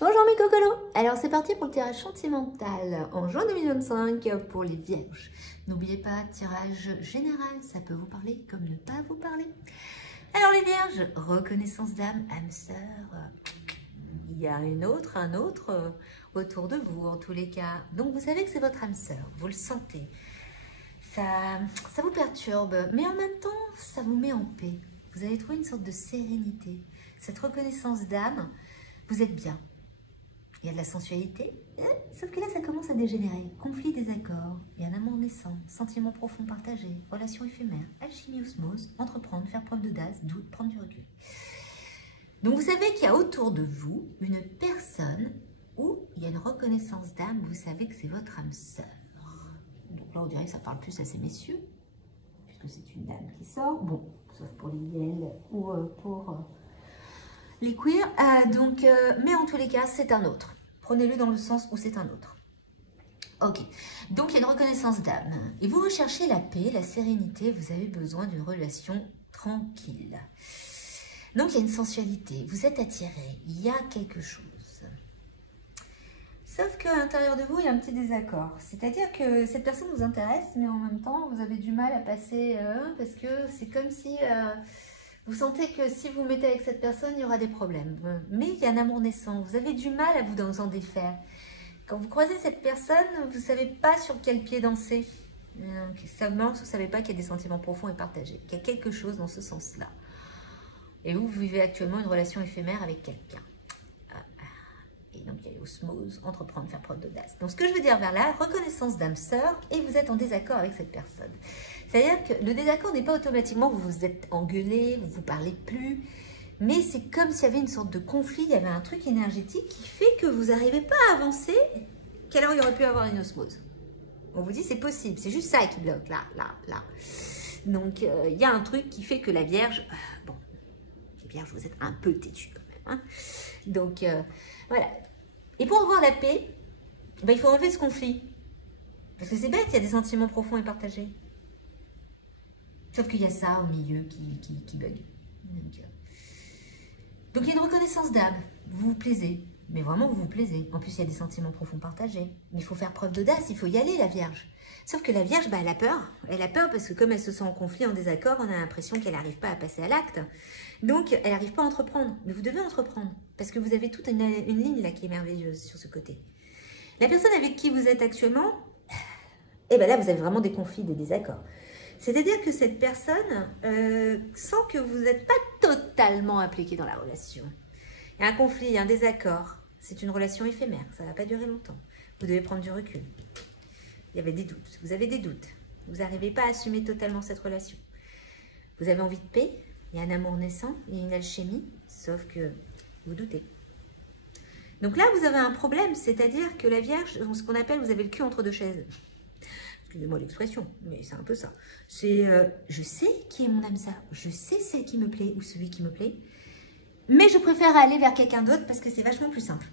Bonjour mes cocolos. Alors c'est parti pour le tirage sentimental en juin 2025 pour les vierges. N'oubliez pas, tirage général, ça peut vous parler comme ne pas vous parler. Alors les vierges, reconnaissance d'âme, âme sœur, il y a un autre autour de vous en tous les cas. Donc vous savez que c'est votre âme sœur, vous le sentez. Ça vous perturbe, mais en même temps, ça vous met en paix. Vous allez trouver une sorte de sérénité. Cette reconnaissance d'âme, vous êtes bien. Il y a de la sensualité, sauf que là, ça commence à dégénérer. Conflit, désaccord, il y a un amour naissant, sentiment profond partagé, relation éphémère, alchimie, osmose, entreprendre, faire preuve d'audace, doute, prendre du recul. Donc, vous savez qu'il y a autour de vous une personne où il y a une reconnaissance d'âme, vous savez que c'est votre âme sœur. Donc là, on dirait que ça parle plus à ces messieurs, puisque c'est une dame qui sort. Bon, sauf pour les IL ou pour les queers. Mais en tous les cas, c'est un autre. Prenez-le dans le sens où c'est un autre. Ok, donc il y a une reconnaissance d'âme. Et vous recherchez la paix, la sérénité, vous avez besoin d'une relation tranquille. Donc il y a une sensualité, vous êtes attiré, il y a quelque chose. Sauf qu'à l'intérieur de vous, il y a un petit désaccord. C'est-à-dire que cette personne vous intéresse, mais en même temps, vous avez du mal à passer, parce que c'est comme si vous sentez que si vous mettez avec cette personne, il y aura des problèmes. Mais il y a un amour naissant, vous avez du mal à vous en défaire. Quand vous croisez cette personne, vous ne savez pas sur quel pied danser. Seulement, vous ne savez pas qu'il y a des sentiments profonds et partagés, qu'il y a quelque chose dans ce sens-là. Et vous vivez actuellement une relation éphémère avec quelqu'un. Et donc, il y a osmose, entreprendre, faire preuve d'audace. Donc, ce que je veux dire vers là, reconnaissance d'âme sœur, et vous êtes en désaccord avec cette personne. C'est-à-dire que le désaccord n'est pas automatiquement, vous vous êtes engueulé, vous ne vous parlez plus, mais c'est comme s'il y avait une sorte de conflit, il y avait un truc énergétique qui fait que vous n'arrivez pas à avancer, qu'alors il aurait pu avoir une osmose. On vous dit c'est possible, c'est juste ça qui bloque, là. Donc, il y a un truc qui fait que la Vierge, bon, les Vierges, vous êtes un peu têtus quand même, hein. Donc, voilà. Et pour avoir la paix, ben, il faut enlever ce conflit. Parce que c'est bête, il y a des sentiments profonds et partagés. Sauf qu'il y a ça au milieu qui bug. Donc il y a une reconnaissance d'âme. Vous vous plaisez. Mais vraiment, vous vous plaisez. En plus, il y a des sentiments profonds partagés. Mais il faut faire preuve d'audace, il faut y aller, la Vierge. Sauf que la Vierge, bah, elle a peur. Elle a peur parce que comme elle se sent en conflit, en désaccord, on a l'impression qu'elle n'arrive pas à passer à l'acte. Donc, elle n'arrive pas à entreprendre. Mais vous devez entreprendre. Parce que vous avez toute une ligne là qui est merveilleuse sur ce côté. La personne avec qui vous êtes actuellement, eh ben là, vous avez vraiment des conflits, des désaccords. C'est-à-dire que cette personne sent que vous n'êtes pas totalement impliqué dans la relation. Il y a un conflit, il y a un désaccord. C'est une relation éphémère, ça ne va pas durer longtemps. Vous devez prendre du recul. Il y avait des doutes, vous avez des doutes. Vous n'arrivez pas à assumer totalement cette relation. Vous avez envie de paix, il y a un amour naissant, il y a une alchimie, sauf que vous doutez. Donc là, vous avez un problème, c'est-à-dire que la Vierge, ce qu'on appelle, vous avez le cul entre deux chaises. Excusez-moi l'expression, mais c'est un peu ça. C'est, je sais qui est mon âme sœur, je sais celle qui me plaît ou celui qui me plaît, mais je préfère aller vers quelqu'un d'autre parce que c'est vachement plus simple.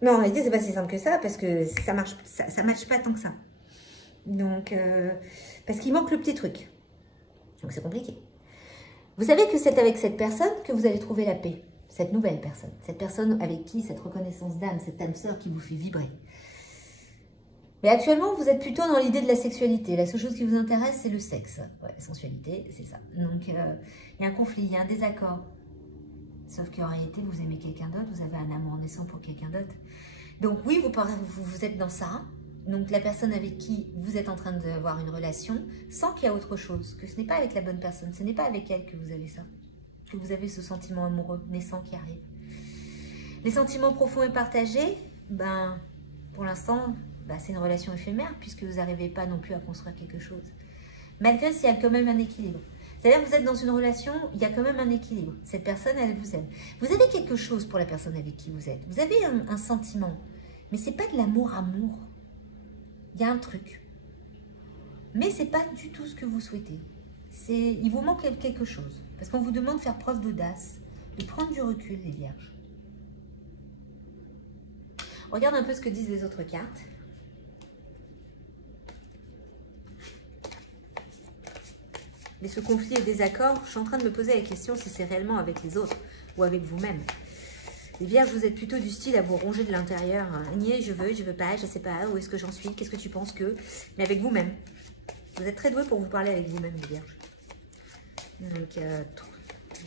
Mais en réalité, c'est pas si simple que ça parce que ça marche pas tant que ça. Donc, parce qu'il manque le petit truc. Donc, c'est compliqué. Vous savez que c'est avec cette personne que vous allez trouver la paix. Cette nouvelle personne. Cette personne avec qui cette reconnaissance d'âme, cette âme sœur qui vous fait vibrer. Mais actuellement, vous êtes plutôt dans l'idée de la sexualité. La seule chose qui vous intéresse, c'est le sexe. Ouais, la sensualité, c'est ça. Donc, il y a un conflit, il y a un désaccord. Sauf qu'en réalité, vous aimez quelqu'un d'autre, vous avez un amour naissant pour quelqu'un d'autre. Donc oui, vous êtes dans ça. Donc la personne avec qui vous êtes en train d'avoir une relation sent qu'il y a autre chose, que ce n'est pas avec la bonne personne, ce n'est pas avec elle que vous avez ça, que vous avez ce sentiment amoureux naissant qui arrive. Les sentiments profonds et partagés, ben, pour l'instant, ben, c'est une relation éphémère puisque vous n'arrivez pas non plus à construire quelque chose. Malgré s'il y a quand même un équilibre. C'est-à-dire que vous êtes dans une relation, il y a quand même un équilibre. Cette personne, elle vous aime. Vous avez quelque chose pour la personne avec qui vous êtes. Vous avez un sentiment. Mais ce n'est pas de l'amour-amour. Il y a un truc. Mais ce n'est pas du tout ce que vous souhaitez. Il vous manque quelque chose. Parce qu'on vous demande de faire preuve d'audace, de prendre du recul, les vierges. Regarde un peu ce que disent les autres cartes. Mais ce conflit et désaccord, je suis en train de me poser la question si c'est réellement avec les autres ou avec vous-même. Les vierges, vous êtes plutôt du style à vous ronger de l'intérieur. Nier, je veux pas, je sais pas, où est-ce que j'en suis, qu'est-ce que tu penses que... Mais avec vous-même. Vous êtes très doué pour vous parler avec vous-même, les vierges. Donc,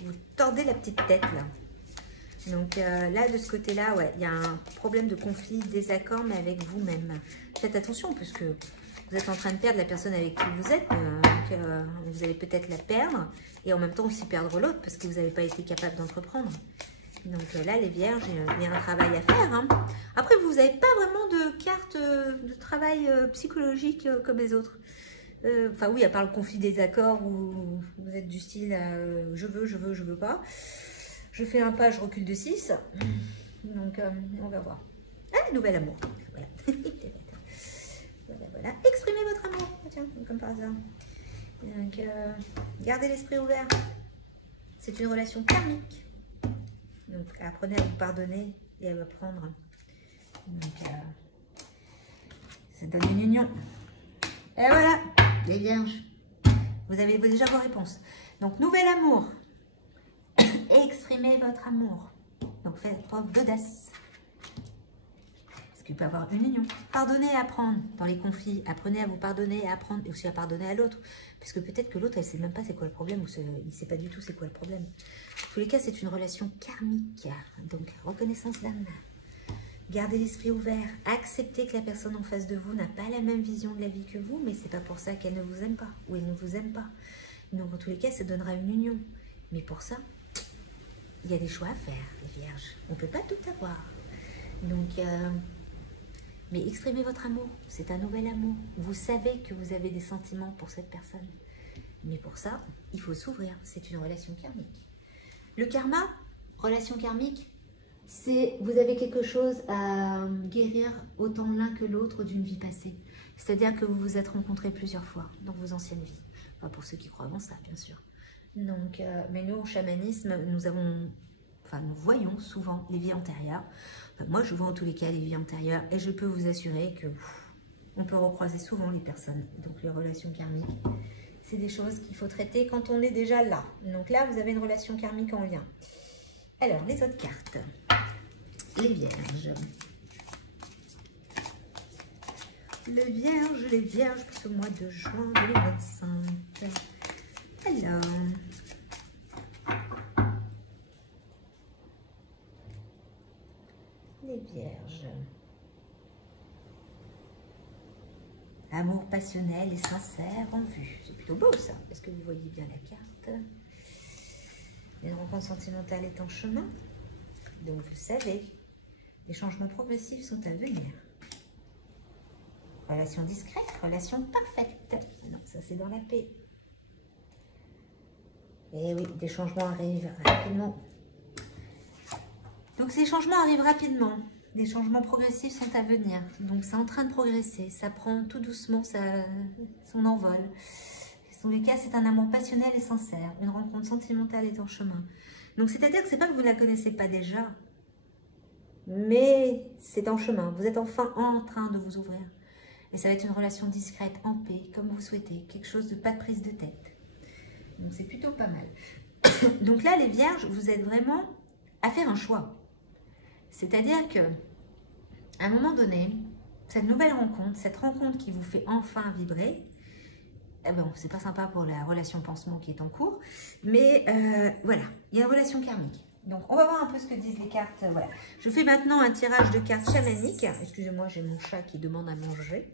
vous tordez la petite tête, là. Donc là, de ce côté-là, ouais, il y a un problème de conflit, désaccord, mais avec vous-même. Faites attention, puisque vous êtes en train de perdre la personne avec qui vous êtes. Donc, vous allez peut-être la perdre, et en même temps aussi perdre l'autre, parce que vous n'avez pas été capable d'entreprendre. Donc là, les vierges, il y a un travail à faire. Hein. Après, vous n'avez pas vraiment de carte de travail psychologique comme les autres. Enfin oui, à part le conflit des accords où vous êtes du style je veux pas. Je fais un pas, je recule de 6. Donc on va voir. Ah, nouvel amour. Voilà. Voilà. Exprimez votre amour. Tiens, comme par hasard. Donc gardez l'esprit ouvert. C'est une relation karmique. Donc apprenez à vous pardonner et à apprendre. Donc ça donne une union. Et voilà, les vierges, vous avez déjà vos réponses. Donc, nouvel amour. Exprimez votre amour. Donc, faites preuve d'audace. Parce qu'il peut y avoir une union. Pardonnez et apprendre dans les conflits. Apprenez à vous pardonner et apprendre. Et aussi à pardonner à l'autre. Parce que peut-être que l'autre, elle ne sait même pas c'est quoi le problème. Ou il ne sait pas du tout c'est quoi le problème. En tous les cas, c'est une relation karmique. Donc, reconnaissance d'âme. Gardez l'esprit ouvert, acceptez que la personne en face de vous n'a pas la même vision de la vie que vous, mais c'est pas pour ça qu'elle ne vous aime pas, ou elle ne vous aime pas. Donc en tous les cas, ça donnera une union. Mais pour ça, il y a des choix à faire, les vierges. On ne peut pas tout avoir. Donc, mais exprimez votre amour, c'est un nouvel amour. Vous savez que vous avez des sentiments pour cette personne. Mais pour ça, il faut s'ouvrir, c'est une relation karmique. Le karma, relation karmique, c'est vous avez quelque chose à guérir autant l'un que l'autre d'une vie passée. C'est-à-dire que vous vous êtes rencontrés plusieurs fois dans vos anciennes vies. Enfin, pour ceux qui croient en ça, bien sûr. Donc, mais nous, au chamanisme, nous voyons souvent les vies antérieures. Enfin, moi, je vois en tous les cas les vies antérieures et je peux vous assurer que on peut recroiser souvent les personnes. Donc, les relations karmiques, c'est des choses qu'il faut traiter quand on est déjà là. Donc là, vous avez une relation karmique en lien. Alors, les autres cartes. Les vierges. Les vierges pour ce mois de juin 2025. Alors. Les vierges. Amour passionnel et sincère en vue. C'est plutôt beau ça. Est-ce que vous voyez bien la carte? Une rencontre sentimentale est en chemin. Donc vous savez, les changements progressifs sont à venir. Relation discrète, relation parfaite. Non, ça c'est dans la paix. Et oui, des changements arrivent rapidement. Donc ces changements arrivent rapidement. Des changements progressifs sont à venir. Donc c'est en train de progresser. Ça prend tout doucement son envol. Dans tous les cas, c'est un amour passionnel et sincère. Une rencontre sentimentale est en chemin. Donc c'est-à-dire que c'est pas que vous ne la connaissez pas déjà. Mais c'est en chemin. Vous êtes enfin en train de vous ouvrir. Et ça va être une relation discrète, en paix, comme vous souhaitez. Quelque chose de pas de prise de tête. Donc c'est plutôt pas mal. Donc là, les vierges, vous êtes vraiment à faire un choix. C'est-à-dire que à un moment donné, cette nouvelle rencontre, cette rencontre qui vous fait enfin vibrer, bon, c'est pas sympa pour la relation pansement qui est en cours, mais voilà, il y a une relation karmique. Donc, on va voir un peu ce que disent les cartes. Voilà. Je fais maintenant un tirage de cartes chamaniques. Excusez-moi, j'ai mon chat qui demande à manger,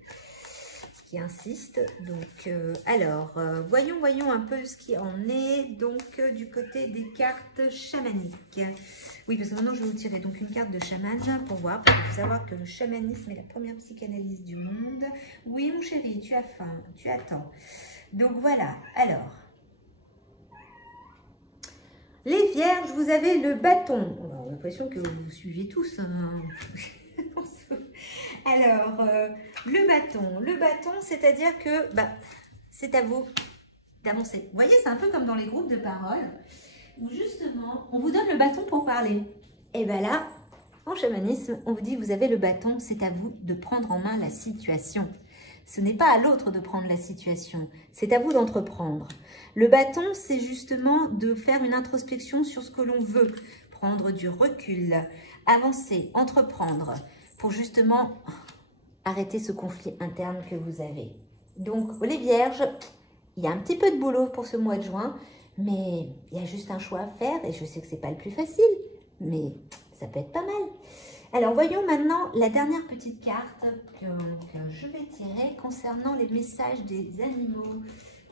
qui insiste. Donc, voyons un peu ce qui en est. Donc, du côté des cartes chamaniques. Oui, parce que maintenant, je vais vous tirer donc une carte de chaman pour voir. Parce qu'il faut savoir que le chamanisme est la première psychanalyse du monde. Oui, mon chéri, tu as faim, tu attends. Donc, voilà. Alors... Les vierges, vous avez le bâton. On a l'impression que vous suivez tous. Hein. Alors, le bâton, c'est-à-dire que c'est à vous d'avancer. Vous voyez, c'est un peu comme dans les groupes de parole, où justement, on vous donne le bâton pour parler. Et bien là, en chamanisme, on vous dit, vous avez le bâton, c'est à vous de prendre en main la situation. Ce n'est pas à l'autre de prendre la situation, c'est à vous d'entreprendre. Le bâton, c'est justement de faire une introspection sur ce que l'on veut. prendre du recul, avancer, entreprendre pour justement arrêter ce conflit interne que vous avez. Donc, les Vierges, il y a un petit peu de boulot pour ce mois de juin, mais il y a juste un choix à faire et je sais que ce n'est pas le plus facile, mais ça peut être pas mal. Alors, voyons maintenant la dernière petite carte que je vais tirer concernant les messages des animaux.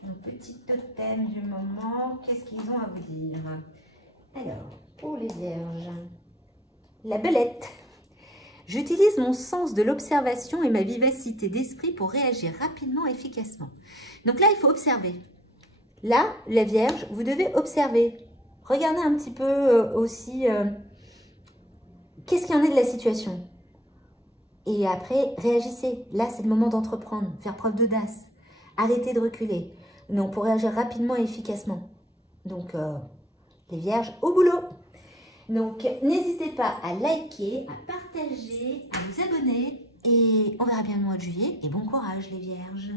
Mon petit totem du moment, qu'est-ce qu'ils ont à vous dire? Alors, pour les Vierges, la belette. J'utilise mon sens de l'observation et ma vivacité d'esprit pour réagir rapidement et efficacement. Donc là, il faut observer. Là, la Vierge, vous devez observer. Regardez un petit peu aussi qu'est-ce qu'il y en est de la situation. Et après, réagissez. Là, c'est le moment d'entreprendre, faire preuve d'audace. Arrêtez de reculer. Donc, pour réagir rapidement et efficacement. Donc, les Vierges, au boulot. Donc, n'hésitez pas à liker, à partager, à vous abonner. Et on verra bien le mois de juillet. Et bon courage, les Vierges.